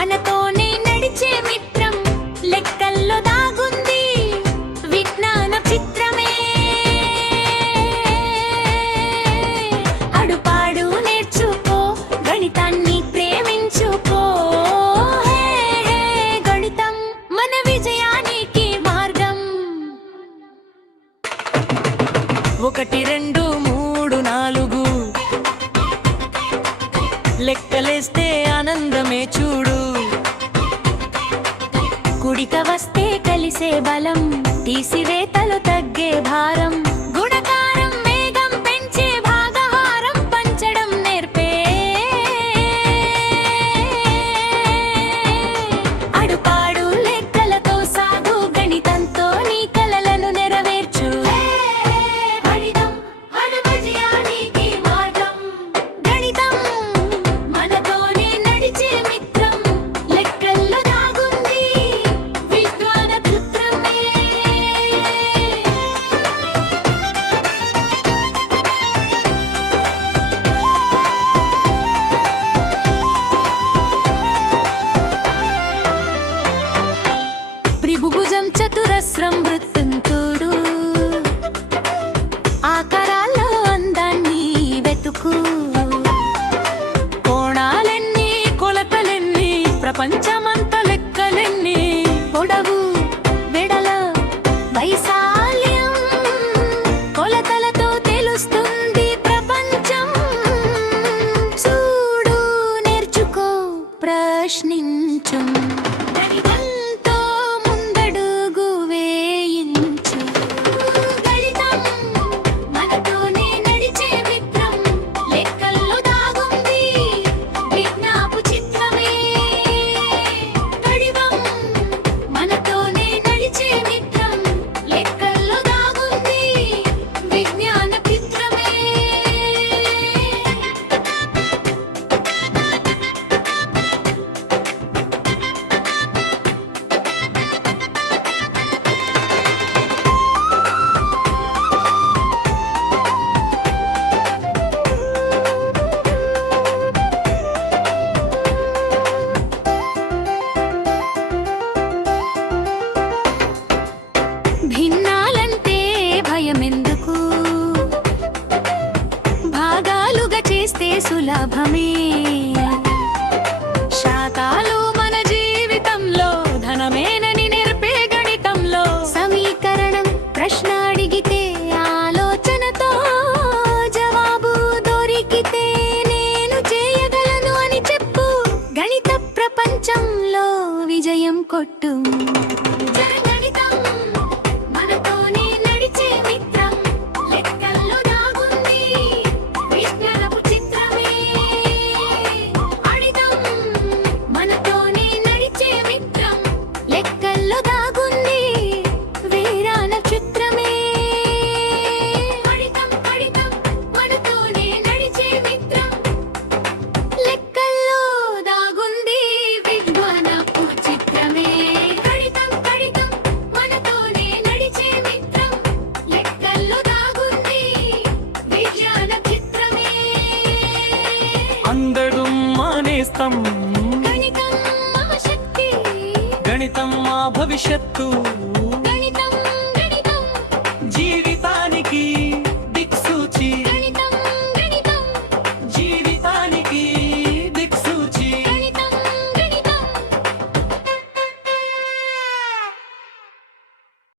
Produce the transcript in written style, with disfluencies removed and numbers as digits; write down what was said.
మనతోనే నడిచే మిత్రం లెక్కల్లో దాగుంది విజ్ఞాన చిత్రమే. అడుపాడు నేర్చుకో గణితాన్ని ప్రేమించుకో. గణితం మన విజయానికి మార్గం. 1 2 3 4 లెక్కలేస్తే ఆనందమే చూడు. కుడిక వస్తే కలిసే బలం, తీసివేతలు తగ్గే భారం. గుణకారం వేగం పెంచే భాగహారం పంచడం నేర్పే. అడుపాడు లెక్కలతో సాగు గణితంతో నీ కలలను నెరవేర్చు. గణితం మన విజయానికి మార్గం. గణితం మనతోనే నడిచే మిత్రం లెక్కల్లో దాగుంది విజ్ఞాన చిత్రమే. త్రిభుజం చతురస్రం వృత్తం తోడు, ఆకారాల్లో అందాన్ని వెతుకు. కోణాలెన్ని కొలతలెన్ని ప్రపంచమంత లెక్కలెన్ని. పొడవు వెడల వైశాల్యం కొలతలతో తెలుస్తుంది ప్రపంచం. చూడు నేర్చుకో ప్రశ్నించు. గణితంతో ముందడుగు వేయించు. గణితం మనతోనే నడిచే మిత్రం లెక్కల్లో దాగుంది విజ్ఞాపు చిత్రమే. గణితం మనతోనే నడిచే మిత్రం లెక్కల్లో దాగుంది విజ్ఞాన చిత్రమే. భిన్నాలంటే భయమెందుకు, భాగాలుగా చేస్తే సులభమే. శాతాలు మన జీవితంలో ధనమేనని నేర్పే గణితంలో. సమీకరణం ప్రశ్న అడిగితే ఆలోచనతో జవాబు దొరికితే నేను చేయగలను అని చెప్పు. గణిత ప్రపంచంలో విజయం కొట్టు. గణితం మనతోనే నడిచే మిత్రం లెక్కల్లో దాగుంది విజ్ఞానపు చిత్రమే. గణితం మనతోనే నడిచే మిత్రం లెక్కల్లో దాగుంది వీరాన చిత్రమే. గణితం మనతోనే నడిచే మిత్రం లెక్కల్లో దాగుంది విజ్ఞానపు చిత్రమే. గణితం మనతోనే నడిచే మిత్రం లెక్కల్లో దాగుంది విజ్ఞాన చిత్రమే. అందడం మానేస్తాం, గణితం మా శక్తి, గణితం మా భవిష్యత్తు.